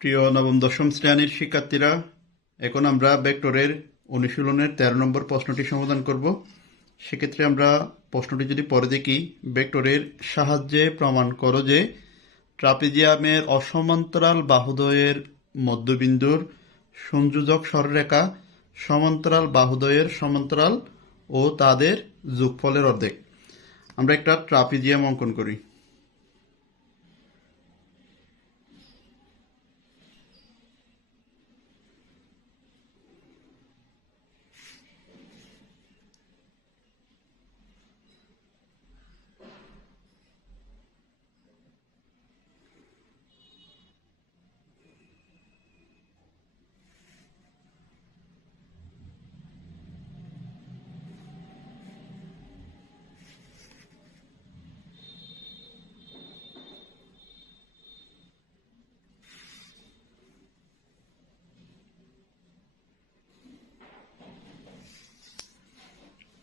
প্রিয় নবম, দশম শ্রেণির শিক্ষার্থীরা, এখন আমরা ভেক্টরের অনুশীলনের তেরো নম্বর প্রশ্নটি সমাধান করব। সেক্ষেত্রে আমরা প্রশ্নটি যদি পরে দেখি, ভেক্টরের সাহায্যে প্রমাণ করো যে ট্রাপিজিয়ামের অসমান্তরাল বাহুদয়ের মধ্যবিন্দুর সংযোজক সরলরেখা সমান্তরাল বাহুদয়ের সমান্তরাল ও তাদের যোগফলের অর্ধেক। আমরা একটা ট্রাপিজিয়াম অঙ্কন করি।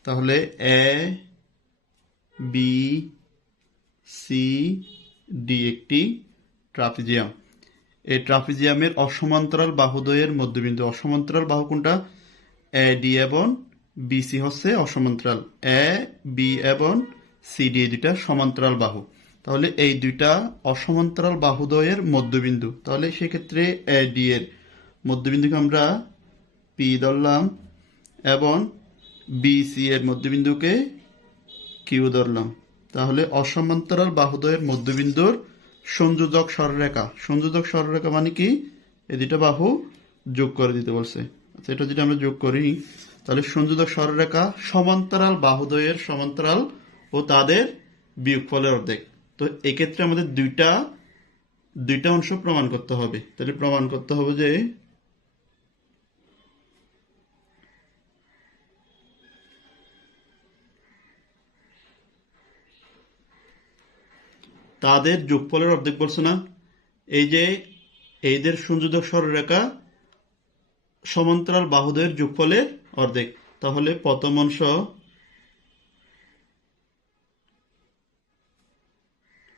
তাহলে এ বি সি ডি একটি ট্রাপিজিয়াম। এই ট্রাপিজিয়ামের অসমান্তরাল বাহুদ্বয়ের মধ্যবিন্দু। অসমান্তরাল বাহু কোনটা? এ ডি এবং বিসি হচ্ছে অসমান্তরাল। এ বি এবং সি ডি দুইটা সমান্তরাল বাহু। তাহলে এই দুইটা অসমান্তরাল বাহুদ্বয়ের মধ্যবিন্দু। তাহলে সেক্ষেত্রে এ ডি এর মধ্যবিন্দুকে আমরা পি ধরলাম এবং বিসি এর মধ্যবিন্দুকে কিউ ধরলাম। তাহলে অসমান্তরাল বাহুদ্বয়ের মধ্যবিন্দুর সংযোজক সরলরেখা সংযোজক সরলরেখা মানে কি? এই দুটো বাহু যোগ করে দিতে বলছে। আচ্ছা এটা যদি আমরা যোগ করি, তাহলে সংযোজক সরলরেখা সমান্তরাল বাহুদ্বয়ের সমান্তরাল ও তাদের বিয়োগফলের অর্ধেক। তো এক্ষেত্রে আমাদের দুইটা দুইটা অংশ প্রমাণ করতে হবে। তাহলে প্রমাণ করতে হবে যে তাদের যোগফলের অর্ধেক বলছে না। এই যে এইদের সংযোজক সরলরেখা সমান্তরাল বাহুদের যোগফলের অর্ধেক। তাহলে প্রথম অংশ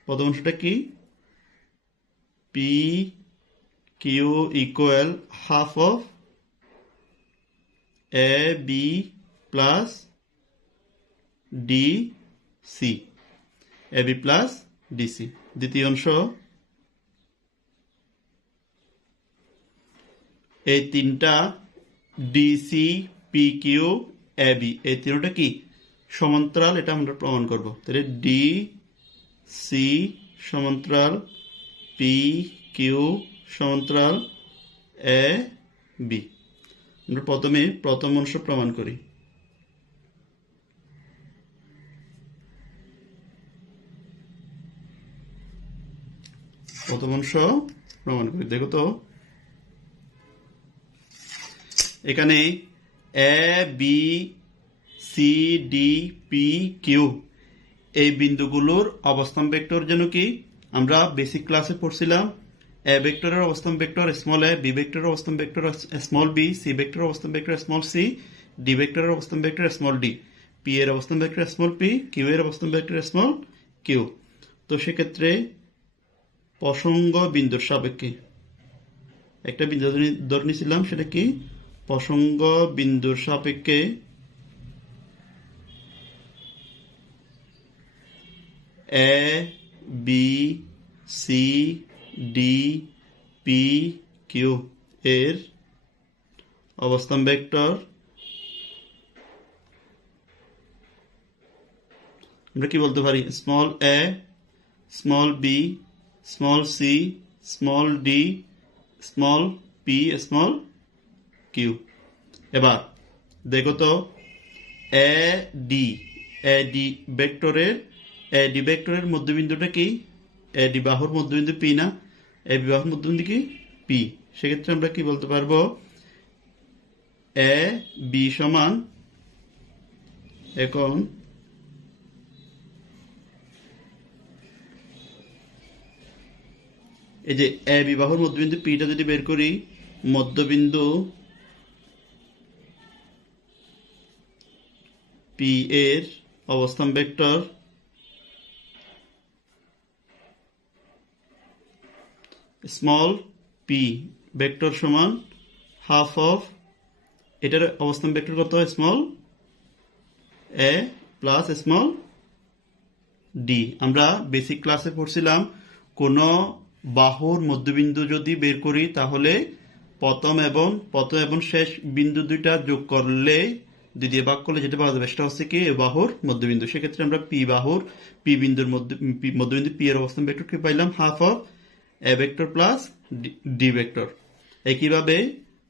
প্রথম অংশটা কি? P Q equal half of A B plus D C A B plus DC দ্বিতীয় অংশ। এই তিনটা DC P Q A B এই তিনটা কি? সমান্তরাল, এটা আমরা প্রমাণ করব। তাহলে ডি সি সমান্তরাল পি কিউ সমান্তরাল এ বি আমরা প্রথমে প্রথম অংশ প্রমাণ করি। প্রথম অংশ প্রমাণ করি। দেখো তো। এখানে A B C D P Q এই বিন্দুগুলোর অবস্থান ভেক্টর যেন কি? আমরা বেসিক ক্লাসে পড়ছিলাম। এ ভেক্টরের অবস্থান ভেক্টর স্মল এ বি ভেক্টরের অবস্থান ভেক্টর স্মল বি সি ভেক্টরের অবস্থান ভেক্টর স্মল সি ডি ভেক্টরের অবস্থান ভেক্টর স্মল ডি পি এর অবস্থান ভেক্টর স্মল পি কিউ এর অবস্থান ভেক্টর স্মল কিউ তো সেক্ষেত্রে প্রসঙ্গ বিন্দুর সাপেক্ষে। একটা বিন্দু ধরে- নিয়েছিলাম সেটা কি? প্রসঙ্গ বিন্দুর সাপেক্ষে A, B, C, D, P, Q এর অবস্থান ভেক্টর। আমরা কি বলতে পারি? Small A, small B small C small D small P small Q এবার, দেখো তো, এ ডি এ ডি ভেক্টরের এ ডি ভেক্টরের মধ্যবিন্দুটা কি? এ ডি বাহুর মধ্যবিন্দু পি না? এ বি বাহুর মধ্যবিন্দু কি? পি সেক্ষেত্রে আমরা কি বলতে পারব? এ বি সমান, এখন এই যে এ বিবাহর মধ্যবিন্দু পিটা যদি বের করি, মধ্যবিন্দু পি এর অবস্থান ভেক্টর স্মল পি ভেক্টর সমান হাফ অফ, এটার অবস্থান ভেক্টর কত small A plus small D. আমরা বেসিক ক্লাসে পড়ছিলাম কোন বাহুর মধ্যবিন্দু যদি বের করি, তাহলে প্রথম এবং প্রথম এবং শেষ বিন্দু দুইটা যোগ করলে, দুই দিয়ে ভাগ করলে যেটা পাওয়া যাবে, সেটা হচ্ছে কি বাহুর মধ্যবিন্দু। সেক্ষেত্রে আমরা পি বাহুর, পি বিন্দুর মধ্য মধ্যবিন্দু, পি এর অবস্থান ভেক্টর কি পাইলাম half of A vector plus D vector একইভাবে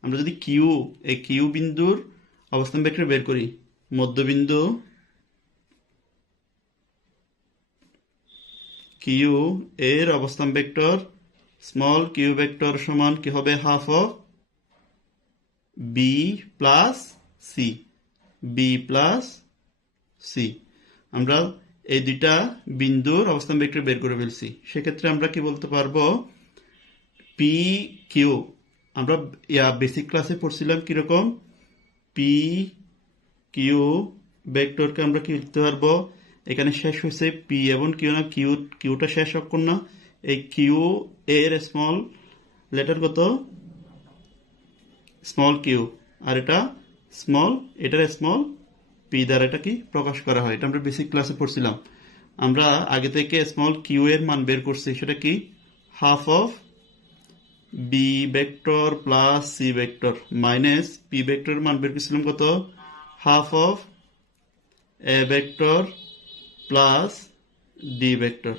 আমরা যদি কিউ এই কিউ বিন্দুর অবস্থান ভেক্টর বের করি, মধ্যবিন্দু কিউ এর অবস্থান ভেক্টর স্মল কিউ ভেক্টর সমান কি হবে? Half of B plus C B plus C আমরা এই দুইটা বিন্দুর অবস্থান ভেক্টর বের করে ফেলছি। সেক্ষেত্রে আমরা কি বলতে পারব? পি কিউ আমরা, ইয়া বেসিক ক্লাসে পড়ছিলাম কীরকম? পি কিউ ভেক্টরকে আমরা কি লিখতে পারব? এখানে শেষ হয়েছে পি এবং কিউ না কিউ কিউটা শেষ অক্ষর না। এই কিউ এর স্মল লেটার কত? স্মল কিউ আর এটা স্মল এটার স্মল পি দ্বারা এটা কি প্রকাশ করা হয়? এটা আমরা বেসিক ক্লাসে পড়ছিলাম। আমরা আগে থেকে স্মল কিউ এর মান বের করছি। সেটা কি? Half of B vector plus C vector minus P ভেক্টরের মান বের করছিলাম কত? Half of A vector plus D vector.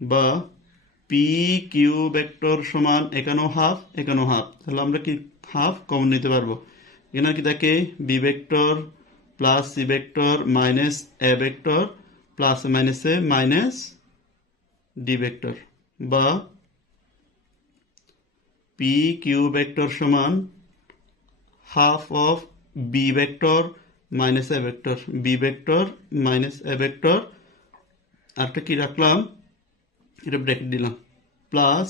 বা পি কিউ ভেক্টর সমান এখানেও হাফ এখানেও হাফ। তাহলে আমরা কি হাফ কমন নিতে পারব? এখানে কি থাকে? B vector plus C vector minus A vector plus মাইনাসে মাইনাস ডি ভেক্টর। বা পি কিউ ভেক্টর সমান half of B vector minus A vector B vector minus A vector আরটা কি রাখলাম? এটা ব্র্যাকেট দিলাম। প্লাস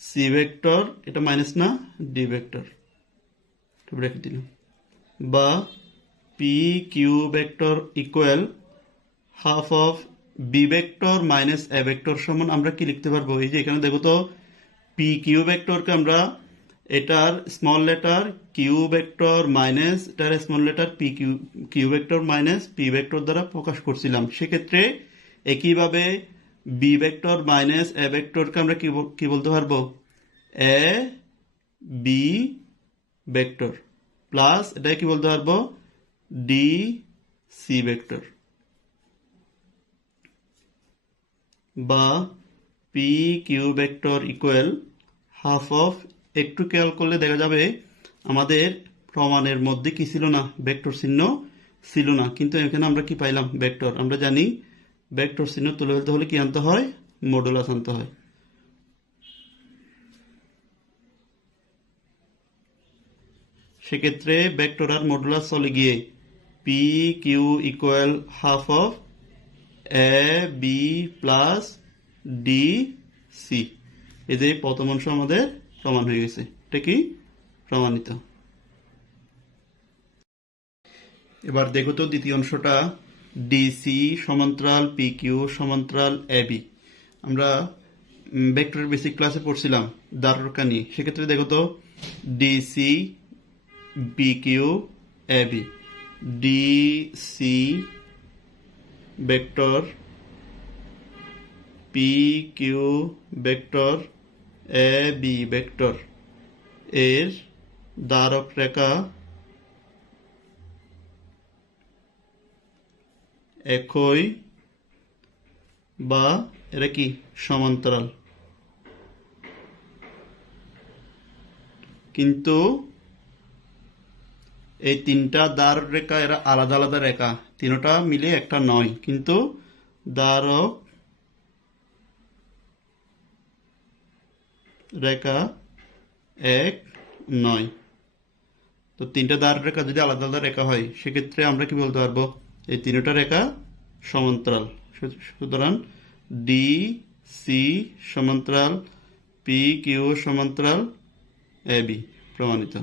সি ভেক্টর এটা minus না? ডি ভেক্টর ব্র্যাকেট দিলাম। বা P Q vector equal half of B vector minus A vector সমান আমরা কি লিখতে পারব? এই যে এখানে দেখো তো পি কিউ ভেক্টরকে আমরা এটার small letter Q vector minus এটার small letter P Q Q vector minus P vector দ্বারা প্রকাশ করছিলাম। সেক্ষেত্রে একইভাবে বি ভেক্টর মাইনাস এ ভেক্টরকে আমরা কি বল- কি বলতে পারব? এ বি ভেক্টর প্লাস এটা কি বলতে পারব? ডি সি ভেক্টর বা P Q vector equal half of একটু খেয়াল করলে দেখা যাবে আমাদের প্রমাণের মধ্যে কি ছিল না? ভেক্টর চিহ্ন ছিল না। কিন্তু এখানে আমরা কি পাইলাম? ভেক্টর। আমরা জানি ভেক্টর চিহ্ন তুলে ফেলতে হলে কি আনতে হয়? মডুলাস আনতে হয়। সেক্ষেত্রে ভেক্টর আর মডুলাস চলে গিয়ে P Q equal half of A B plus D C এই যে প্রথম অংশ আমাদের প্রমাণ হয়ে গেছে। এটা কি? প্রমাণিত। এবার দেখো তো দ্বিতীয় অংশটা। ডিসি সমান্তরাল পি কিউ সমান্তরাল এ বি আমরা ভেক্টরের বেসিক ক্লাসে পড়ছিলাম দারকা নিয়ে সেক্ষেত্রে দেখো তো DC B Q A B DC vector P Q vector A, B, vector. এর দ্বারক রেখা একই বা এরা কি? সমান্তরাল। কিন্তু এই তিনটা দ্বার রেখা এরা আলাদা আলাদা রেখা। তিনটা মিলে একটা নয়। কিন্তু দ্বারক রেখা এক, নয়। তো তিনটা দ্বার রেখা যদি আলাদা আলাদা রেখা হয়, সেক্ষেত্রে আমরা কি বলতে পারব? এই তিনটা রেখা সমান্তরাল। সুতরাং ডি সি সমান্তরাল পি কিউ সমান্তরাল এ বি প্রমাণিত।